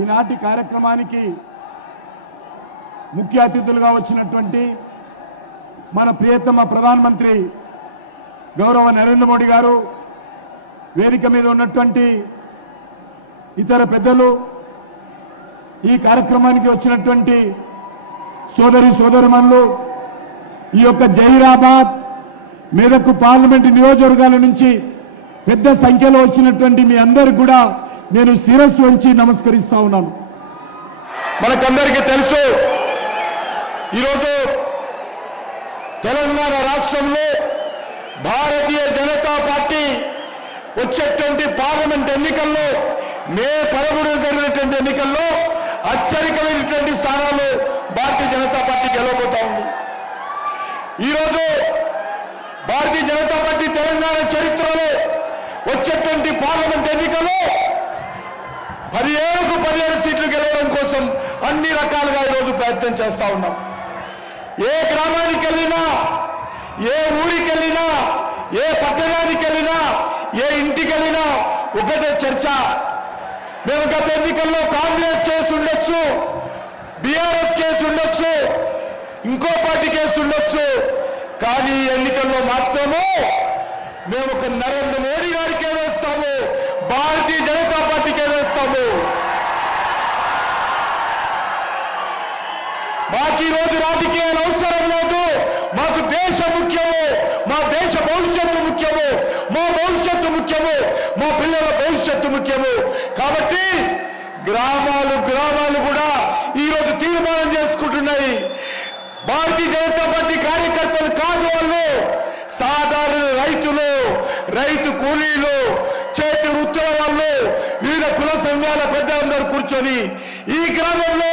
ఈనాటి కార్యక్రమానికి ముఖ్య అతిథులుగా వచ్చినటువంటి మన ప్రియతమ ప్రధానమంత్రి గౌరవ నరేంద్ర మోడీ గారు, వేదిక మీద ఉన్నటువంటి ఇతర పెద్దలు, ఈ కార్యక్రమానికి వచ్చినటువంటి సోదరి సోదరుమణులు, ఈ యొక్క జహీరాబాద్ మెదక్ పార్లమెంటు నియోజకవర్గాల నుంచి పెద్ద సంఖ్యలో వచ్చినటువంటి మీ అందరికి కూడా నేను శిరస్సు వంచి నమస్కరిస్తా ఉన్నాను. మనకందరికీ తెలుసు, ఈరోజు తెలంగాణ రాష్ట్రంలో భారతీయ జనతా పార్టీ వచ్చేటువంటి పార్లమెంట్ ఎన్నికల్లో మే 13 జరిగినటువంటి ఎన్నికల్లో అత్యధికమైనటువంటి స్థానాలు భారతీయ జనతా పార్టీ గెలవబోతా ఉంది. ఈరోజు భారతీయ జనతా పార్టీ తెలంగాణ చరిత్రలో వచ్చేటువంటి పార్లమెంట్ ఎన్నికల్లో 17 సీట్లు గెలవడం కోసం అన్ని రకాలుగా ఈరోజు ప్రయత్నం చేస్తా ఉన్నాం. ఏ గ్రామానికి వెళ్ళినా, ఏ ఊరికి వెళ్ళినా, ఏ పట్టణానికి వెళ్ళినా, ఏ ఇంటికి వెళ్ళినా ఒకటే చర్చ. మేము గత ఎన్నికల్లో కాంగ్రెస్ కేసు ఉండొచ్చు, బీఆర్ఎస్ కేసు ఉండొచ్చు, ఇంకో పార్టీ కేసు ఉండొచ్చు, కానీ ఎన్నికల్లో మాత్రము మేము ఒక నరేంద్ర మోడీ గారికే వేస్తాము, భారతీయ జనతా పార్టీకే వేస్తాము. మాకు ఈరోజు రాజకీయాలు అవసరం లేదు. మాకు దేశం ముఖ్యము, మా దేశ భవిష్యత్తు ముఖ్యము, మా భవిష్యత్తు ముఖ్యము, మా పిల్లల భవిష్యత్తు ముఖ్యము. కాబట్టి గ్రామాలు కూడా ఈరోజు తీర్మానం చేసుకుంటున్నాయి. భారతీయ జనతా పార్టీ కార్యకర్తలు కాదు వాళ్ళు, సాధారణ రైతులు, రైతు కూలీలు, చేతి వృత్తుల వాళ్ళు, వివిధ కుల సంఘాల పెద్దలందరూ కూర్చొని ఈ గ్రామంలో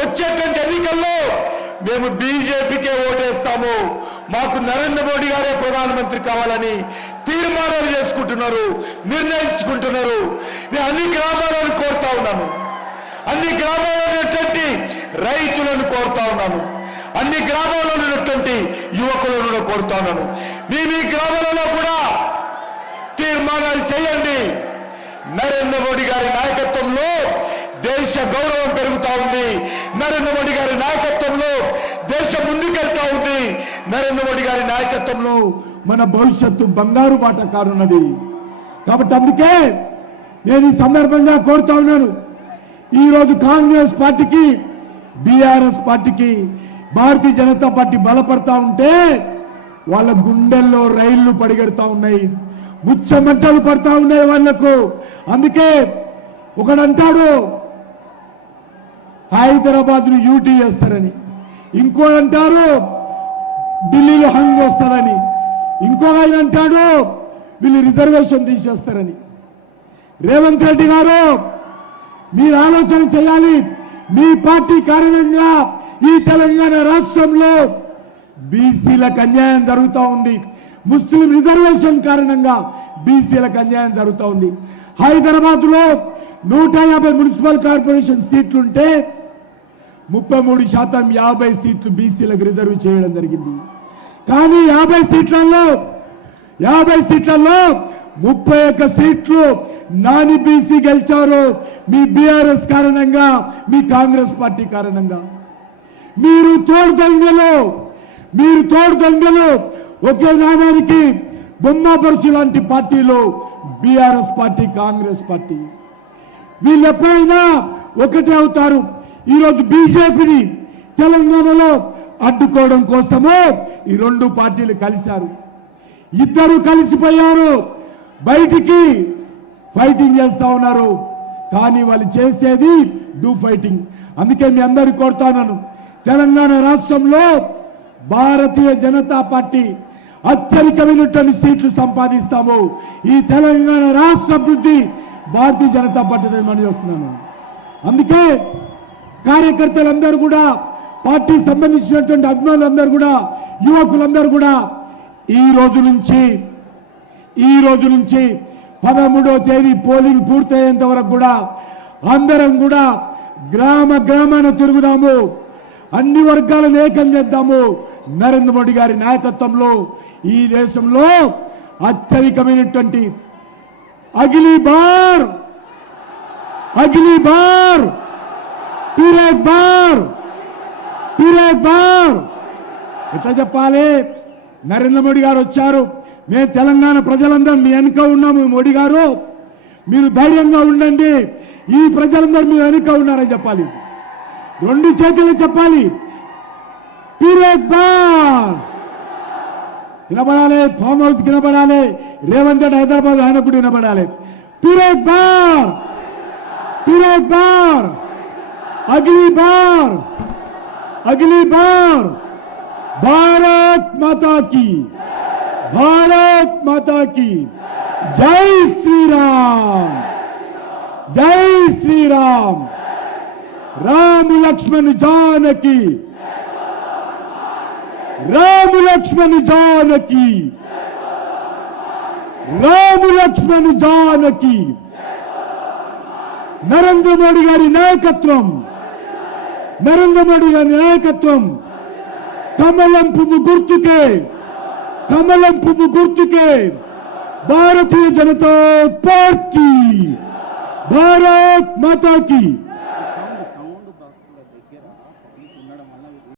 వచ్చేటువంటి ఎన్నికల్లో మేము బీజేపీకే ఓటేస్తాము, మాకు నరేంద్ర మోడీ గారే ప్రధానమంత్రి కావాలని తీర్మానాలు చేసుకుంటున్నారు, నిర్ణయించుకుంటున్నారు. నేను అన్ని గ్రామాలను కోరుతా ఉన్నాను, అన్ని గ్రామాల్లో ఉన్నటువంటి రైతులను కోరుతా ఉన్నాను, అన్ని గ్రామాల్లో ఉన్నటువంటి యువకులను కోరుతా ఉన్నాను. మీ గ్రామాలలో కూడా తీర్మానాలు చేయండి. నరేంద్ర మోడీ గారి నాయకత్వంలో దేశ గౌరవం పెరుగుతా ఉంది. నరేంద్ర మోడీ గారి నాయకత్వంలో దేశం ముందుకెళ్తా ఉంది. నరేంద్ర మోడీ గారి నాయకత్వంలో మన భవిష్యత్తు బంగారు బాట కానున్నది. కాబట్టి అందుకే నేను ఈ సందర్భంగా కోరుతా ఉన్నాను, ఈరోజు కాంగ్రెస్ పార్టీకి, బీఆర్ఎస్ పార్టీకి భారతీయ జనతా పార్టీ బలపడతా ఉంటే వాళ్ళ గుండెల్లో రైళ్లు పరిగెడతా ఉన్నాయి, ముచ్చమంటలు పడతా ఉన్నాయి వాళ్లకు. అందుకే ఒకడంటాడు హైదరాబాద్ ను యూటీ చేస్తారని, ఇంకోడంటారు ఢిల్లీలో హంగ్ వస్తారని, ఇంకో ఆయన అంటాడు వీళ్ళు రిజర్వేషన్ తీసేస్తారని. రేవంత్ రెడ్డి గారు మీరు ఆలోచన చేయాలి. మీ పార్టీ కారణంగా ఈ తెలంగాణ రాష్ట్రంలో బీసీలకు అన్యాయం జరుగుతూ ఉంది. ముస్లిం రిజర్వేషన్ కారణంగా బీసీలకు అన్యాయం జరుగుతూ ఉంది. హైదరాబాద్ లో 150 మున్సిపల్ కార్పొరేషన్ సీట్లుంటే 33% 50 సీట్లు బీసీలకు రిజర్వ్ చేయడం జరిగింది. కానీ 50 సీట్లలో 31 సీట్లు నాని బీసీ గెలిచారు. మీ బీఆర్ఎస్ కారణంగా, మీ కాంగ్రెస్ పార్టీ కారణంగా. మీరు తోడు దొంగలు, ఒకే నాణానికి బొమ్మ పరుచు లాంటి పార్టీలు బీఆర్ఎస్ పార్టీ, కాంగ్రెస్ పార్టీ. వీళ్ళు ఎప్పుడైనా ఒకటే అవుతారు. ఈరోజు బీజేపీని తెలంగాణలో అడ్డుకోవడం కోసము ఈ 2 పార్టీలు కలిశారు. ఇద్దరు కలిసిపోయారు, బయటికి ఫైటింగ్ చేస్తా ఉన్నారు. కానీ వాళ్ళు చేసేది డూ ఫైటింగ్. అందుకే మీ అందరికీ కోరుతాను, తెలంగాణ రాష్ట్రంలో భారతీయ జనతా పార్టీ అత్యధికమైనటువంటి సీట్లు సంపాదిస్తాము. ఈ తెలంగాణ రాష్ట్ర అభివృద్ధి భారతీయ జనతా పార్టీ మనం చేస్తున్నాను. అందుకే కార్యకర్తలందరూ కూడా, పార్టీ సంబంధించినటువంటి అభిమానులందరూ కూడా, యువకులందరూ కూడా ఈ రోజు నుంచి 13వ తేదీ పోలింగ్ పూర్తయ్యేంత వరకు కూడా అందరం కూడా గ్రామాన తిరుగుదాము, అన్ని వర్గాలను ఏకం చేద్దాము. నరేంద్ర మోడీ గారి నాయకత్వంలో ఈ దేశంలో అత్యధికమైనటువంటి అగిలీ బార్ अगली बार फिर एक बार ఎట్లా చెప్పాలి? నరేంద్ర మోడీ గారు వచ్చారు, మేము తెలంగాణ ప్రజలందరం మీ వెనుక ఉన్నాము. మోడీ గారు మీరు ధైర్యంగా ఉండండి, ఈ ప్రజలందరూ మీ వెనుక ఉన్నారని చెప్పాలి. రెండు చేతులు చెప్పాలి. फिर एक बार వినబడాలి, ఫామ్ హౌస్ వినబడాలి, రేవంత్ రెడ్డి హైదరాబాద్ ఆయన కూడా వినబడాలి. फिर एक बार अगली बार भारत माता की जय श्री राम, राम लक्ष्मण जानकी, నరేంద్ర మోడీ గారి నాయకత్వం కమలం పువ్వు గుర్తుకే భారతీయ జనతా పార్టీ, భారత్ మాతా की